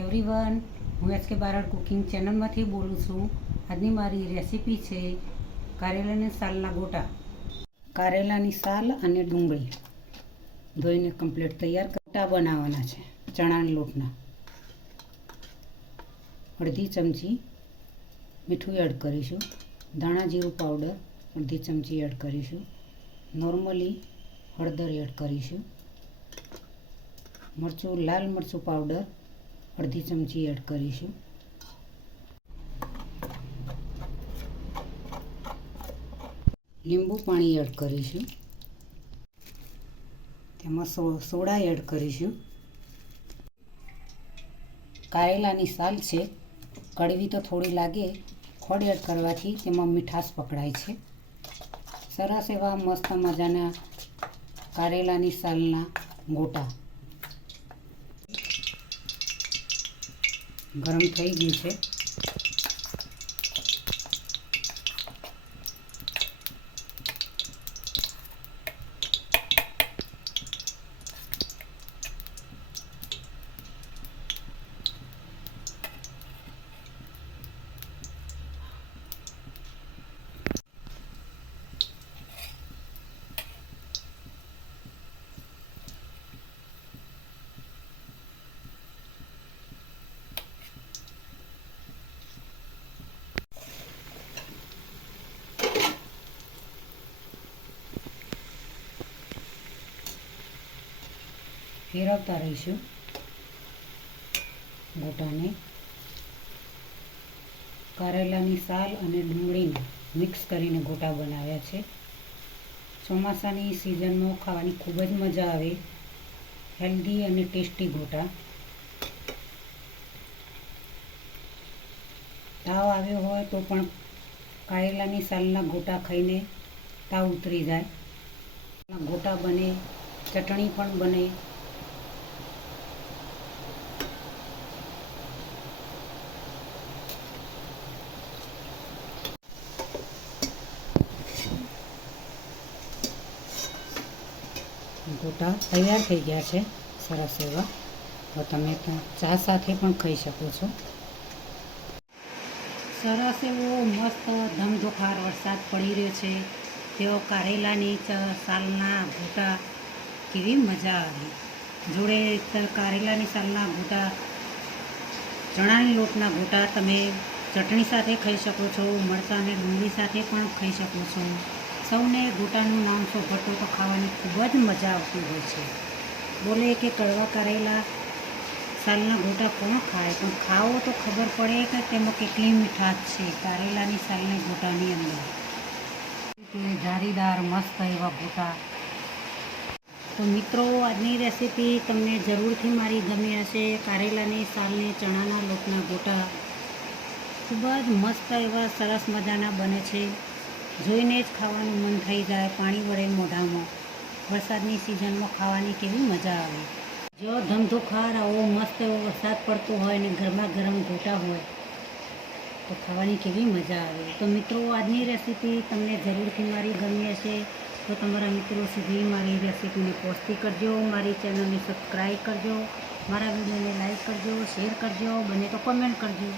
Everyone હું H K Barad cooking ચેનલમાંથી બોલું છું. આજની મારી રેસીપી છે કારેલાની સાલના ગોટા. કારેલાની સાલ અને ડુંગળી. ધોઈને કમ્પ્લીટ તૈયાર ગોટા બનાવવાના છે, ચણાના લોટના. અડધી ચમચી મીઠું એડ કરીશું. ધાણા જીરું પાવડર અડધી ચમચી એડ કરીશું. નોર્મલી હળદર એડ કરીશું. મરચું, લાલ મરચું પાવડર અડધી ચમચી એડ કરીશું. લીંબુ પાણી એડ કરીશું. તેમાં સોડા એડ કરીશું. કારેલાની સાલ છે, કડવી તો થોડી લાગે, ખોડ એડ કરવાથી તેમાં મીઠાશ પકડાય છે. સરસ એવા મસ્ત મજાના કારેલાની સાલના ગોટા. ગરમ થઈ ગયું છે. ફેરવતા રહીશું. ગોટાને. કારેલાની સાલ અને ડુંગળીને મિક્સ કરીને ગોટા બનાવ્યા છે. ચોમાસાની સિઝનમાં ખાવાની ખૂબ જ મજા આવે. હેલ્ધી અને ટેસ્ટી ગોટા. તાવ આવ્યો હોય તો પણ કારેલાની સાલના ગોટા ખાઈને તાવ ઉતરી જાય. ગોટા બને, ચટણી પણ બને. ગોટા તૈયાર થઈ ગયા છે. સરસ એવા. તો તમે પણ ચા સાથે પણ ખાઈ શકો છો. સરસ એવો મસ્ત ધમધોખાર વરસાદ પડી રહ્યો છે. તેઓ કારેલાની સાલના ગોટા કેવી મજા આવી. જોડે કારેલાની સાલના ગોટા ચણાની લોટના ગોટા તમે ચટણી સાથે ખાઈ શકો છો મરચાં અને ડુંગળી સાથે પણ ખાઈ શકો છો. સૌને ગોટાનું નામ સોભતો તો ખાવાની ખૂબ જ મજા આવતી હોય છે. બોલે કે કડવા કરેલા સાલના ગોટા કોણ ખાય? પણ ખાવો તો ખબર પડે કે તેમાં કેટલી મીઠાશ છે. કારેલાની સાલના ગોટાની અંદર. જારીદાર, મસ્ત એવા ગોટા તો મિત્રો, આજની રેસીપી તમને જરૂરથી મારી ગમી હશે. કારેલાની સાલની ચણાના લોટના ગોટા ખૂબ જ મસ્ત એવા સરસ મજાના બને છે. જોઈને જ ખાવાનું મન થઈ જાય પાણી વળે મોઢામાં. વરસાદની સિઝનમાં ખાવાની કેવી મજા આવે. જો ધમધોખાર આવો મસ્ત એવો વરસાદ પડતો હોય ને ગરમા ગરમ ગોટા હોય, તો ખાવાની કેવી મજા આવે. તો મિત્રો, આજની રેસીપી તમને જરૂરથી મારી ગમી હશે, તો તમારા મિત્રો સુધી મારી રેસીપીને પહોંચતી કરજો. મારી ચેનલને સબસ્ક્રાઈબ કરજો. મારા વિડીયોને લાઈક કરજો, શેર કરજો, બને તો કમેન્ટ કરજો.